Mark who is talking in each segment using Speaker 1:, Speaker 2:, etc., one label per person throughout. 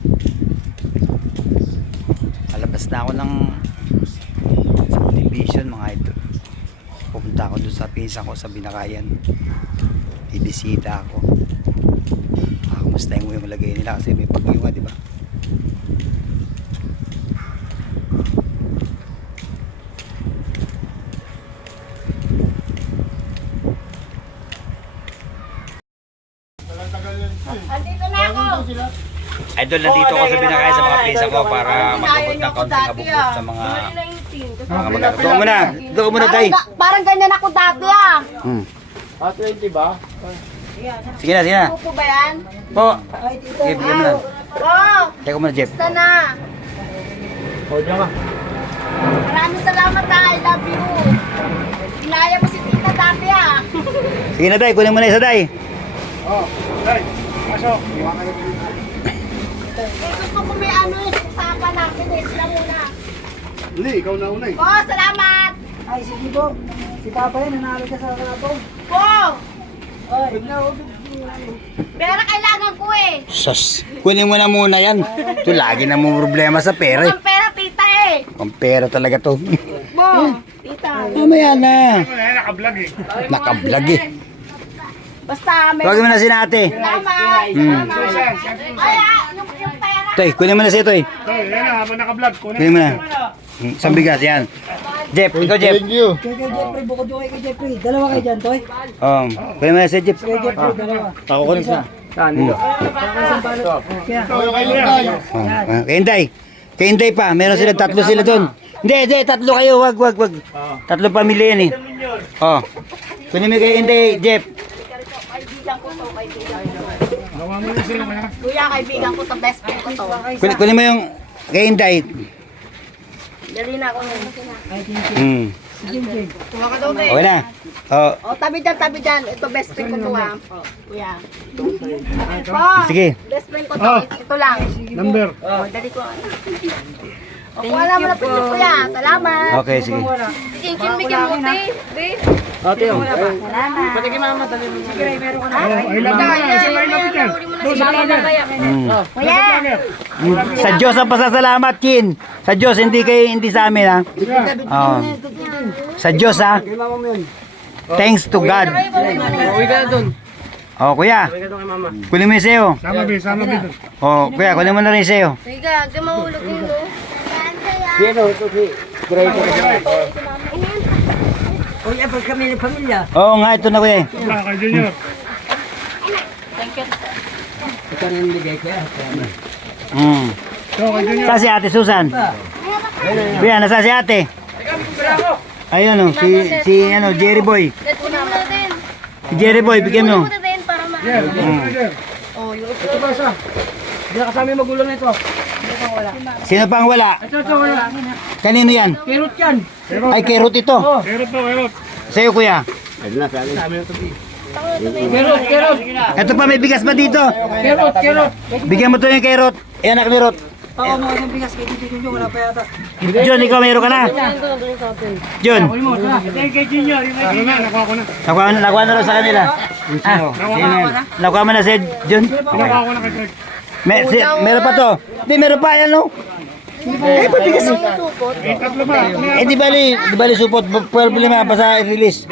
Speaker 1: Kalabas na ako ng subdivision mga idol. Pupunta ako doon sa pinsan ko sa Binakayan. Bibisita ako. Kumustahin mo yung lagay nila kasi may pagyunga, di ba?
Speaker 2: Andito na ako.
Speaker 1: Idol, nandito ako sa Binakayan sa mga pinsan ko para mag-abot ng kaunting abot sa mga mag-abot. Doon mo na! Doon mo na, tay!
Speaker 2: Parang ganyan ako dati ah.
Speaker 3: 20 ba?
Speaker 1: Sige na, sige na.
Speaker 2: Pupo ba yan?
Speaker 1: Po! Sige, bigyan mo na.
Speaker 2: Oh,
Speaker 1: Teka mo na, Jeff.
Speaker 2: basta na.
Speaker 3: O, diyan ka.
Speaker 2: Maraming salamat ah. I love you. Inaya mo si tita dati ah.
Speaker 1: Sige na, tay. Kunin mo na isa, tay.
Speaker 3: Oh, hey, pasok.
Speaker 2: Gusto ko may ano eh. Usapan natin eh. Sila muna.
Speaker 3: Hindi, ikaw na una eh.
Speaker 2: Po, salamat.
Speaker 4: Ay, sige po. Si Papa yan, nanalo siya sa kanapong.
Speaker 2: Po,
Speaker 4: Ay,
Speaker 2: pera kailangan ko eh.
Speaker 1: Sus! Kunin mo na muna yan. Ito, lagi na mong problema sa pera eh.
Speaker 2: Ang pera tita eh.
Speaker 1: Ang pera talaga to.
Speaker 2: Po, tita.
Speaker 1: Mamaya na.
Speaker 3: Naka-vlog eh.
Speaker 1: Naka-vlog eh.
Speaker 2: Basta may
Speaker 1: Tawagin mo na si ate.
Speaker 2: salamat. Salamat. Ay ah, yung pera.
Speaker 1: Tay, kunin mo na si ito eh.
Speaker 3: So, yan na, habang naka-vlog.
Speaker 1: Kunin mo na. Isang bigas, yan. Jeff, ikaw Jeff.
Speaker 3: you.
Speaker 4: kay Jeffrey, bukod yung kay Jeffrey. Dalawa kayo dyan, Toy.
Speaker 1: Kunin mo na si Jeff.
Speaker 4: Kay Jeffrey, dalawa.
Speaker 3: Ako ko rin siya. Saan dito?
Speaker 4: Kaya,
Speaker 1: Kay Inday. Kay Inday pa. Meron sila, tatlo sila doon. Hindi, tatlo kayo. Wag. Tatlo pamilya yan eh. Oh. Kunin mo kay Inday, Jeff.
Speaker 2: Kaibigan ko to, kaibigan ko.
Speaker 3: Gawa mo na sila kaya.
Speaker 2: Kuya, kaibigan ko to, best friend ko to.
Speaker 1: Kunin mo yung kay Inday.
Speaker 2: Dali na ako nun. Kuha ka daw, te.
Speaker 1: Okay na. Oh,
Speaker 2: O, tabi dyan. Ito, best friend ko to, ha. O, kuya. Po,
Speaker 1: sige.
Speaker 2: best friend ko to. Ito lang.
Speaker 3: Number.
Speaker 2: O, dali ko. O, kuha naman na picture, kuya. Salamat.
Speaker 1: Okay, sige.
Speaker 2: Kinkin, bigyan mo, te. Be.
Speaker 3: Ate, oh.
Speaker 2: Salamat.
Speaker 3: Pati kay mama, tali mo.
Speaker 4: sige, meron ka na.
Speaker 3: I love you. Kasi may love you. Doon sa vlogger.
Speaker 2: Kuya.
Speaker 1: Sa Diyos ang pasasalamat, Kin. Sa Diyos, hindi sa amin, ha? Oo. Sa Diyos, ha? Thanks to God.
Speaker 3: Uwi ka na doon.
Speaker 1: Oh, kuya.
Speaker 3: Uwi ka doon kay mama.
Speaker 1: Kunin mo yung sayo.
Speaker 3: Sama ba, sama ba.
Speaker 1: Oh, kuya, kunin mo na rin yung sayo.
Speaker 2: Kuya, di mahulog yun, no?
Speaker 4: Uy, pag kami ng pamilya.
Speaker 1: Oo nga, ito na kuya.
Speaker 3: Kay Junior.
Speaker 2: Thank you.
Speaker 4: Ito na yung bigay ko yan.
Speaker 3: So, kay Junior.
Speaker 1: Sa si ate Susan. Kuya, nasa si ate? Ayun, oh, si Jerry Boy.
Speaker 2: Kunin mo na din.
Speaker 1: Si Jerry Boy, bigyan mo.
Speaker 2: Kunin mo na din para ma...
Speaker 3: Yes, brother.
Speaker 2: Oh, yung
Speaker 3: Ito ba isa? Hindi na kasama yung magulang nito.
Speaker 1: Sino pang wala?
Speaker 3: Ito, wala.
Speaker 1: Kanino yan?
Speaker 4: Kirot yan.
Speaker 1: Ay, kay Ruth ito.
Speaker 3: Kerot to, kerot.
Speaker 1: Sa'yo, kuya.
Speaker 4: Kirot.
Speaker 1: Ito pa, may bigas pa dito.
Speaker 4: Kirot.
Speaker 1: Bigyan mo to yung kay Ruth. Eh, anak ni Ruth.
Speaker 4: Ako mga isang bigas kay Tito Junjo, wala pa yata.
Speaker 1: John, ikaw mayroon ka na. John,
Speaker 3: Kay Junior. Ano na, nakuha ko na.
Speaker 1: nakuha na rin sa kanila. Nakuha mo na si John.
Speaker 3: Nakuha ko na kay Greg.
Speaker 1: Meron pa to. Hindi, meron pa. Yan, no? Eh, pabigas eh.
Speaker 3: Eh, tatlo ba?
Speaker 1: Eh, di bali supot. Problema pa sa release.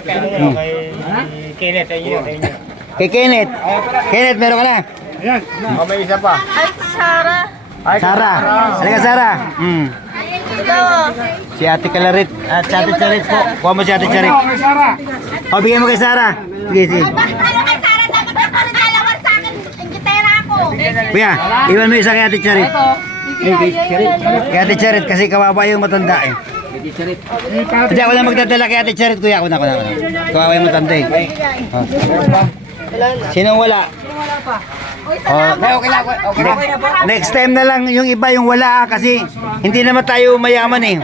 Speaker 1: Kay Kenneth. Kenneth, meron ka na.
Speaker 3: Ayan. May isa pa.
Speaker 2: Ay, Sarah.
Speaker 1: Sarah. Halika, Sarah.
Speaker 2: Ito.
Speaker 1: Si Ate Kalarit at si Ate Charit po. Kuha mo si Ate Charit.
Speaker 3: Ito, kay Sarah.
Speaker 1: O, bigyan mo kay Sarah. Sige, sige.
Speaker 2: Bakit ano kay Sarah? Dapat ako rin dalawar sa akin. Ang gitera ako.
Speaker 1: Kuya, iwan mo isa kay Ate Charit. Kay Ate Charit kasi kawawa yung matanda eh.
Speaker 3: Eh, pati.
Speaker 1: Hindi ako na magdadala kay Ate Charit, kuya. Ako na. Kawawa yung matanda eh. Oh. Sinong wala? Oh, next time na lang yung iba yung wala kasi hindi naman tayo mayaman eh.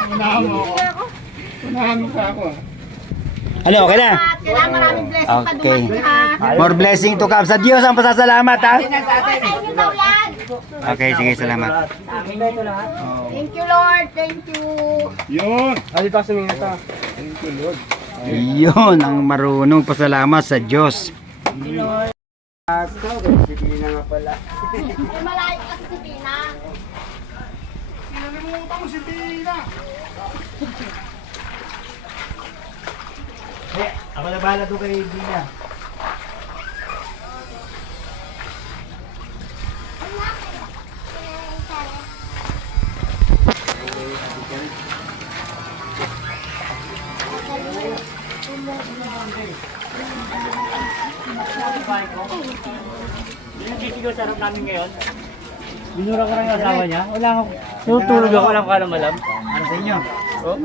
Speaker 3: Unahan mo pa ako.
Speaker 1: Ano, okay na?
Speaker 2: Kailangan maraming blessing pa
Speaker 1: Okay.
Speaker 2: dumating ha.
Speaker 1: More blessing to come. Sa Diyos ang pasasalamat ha.
Speaker 2: Sa inyo daw yan.
Speaker 1: Okay, sige, salamat.
Speaker 2: Thank you, Lord. Thank you.
Speaker 3: Yun.
Speaker 1: Yun ang marunong pasalamat sa Diyos.
Speaker 3: Si Tina nga pala.
Speaker 2: Ay, malayo kasi si Tina.
Speaker 3: Pinalimutan mo si Tina.
Speaker 1: Ako na bahala doon kay Dina.
Speaker 5: Sisigaw sa harap namin ngayon. Binura ko lang yung asawa niya. Wala akong tutulog ako, walang kalam-alam.
Speaker 1: Ano sa inyo?
Speaker 5: Oh.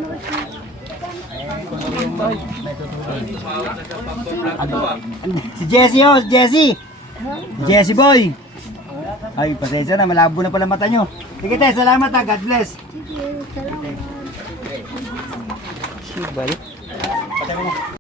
Speaker 1: Si Jessie oh, si Jessie. Jessie boy. Ay, pasensya na, malabo na pala mata nyo. Sige tayo, salamat ha, God bless.
Speaker 2: Sige, salamat.
Speaker 5: Sibal.
Speaker 1: Patay mo na.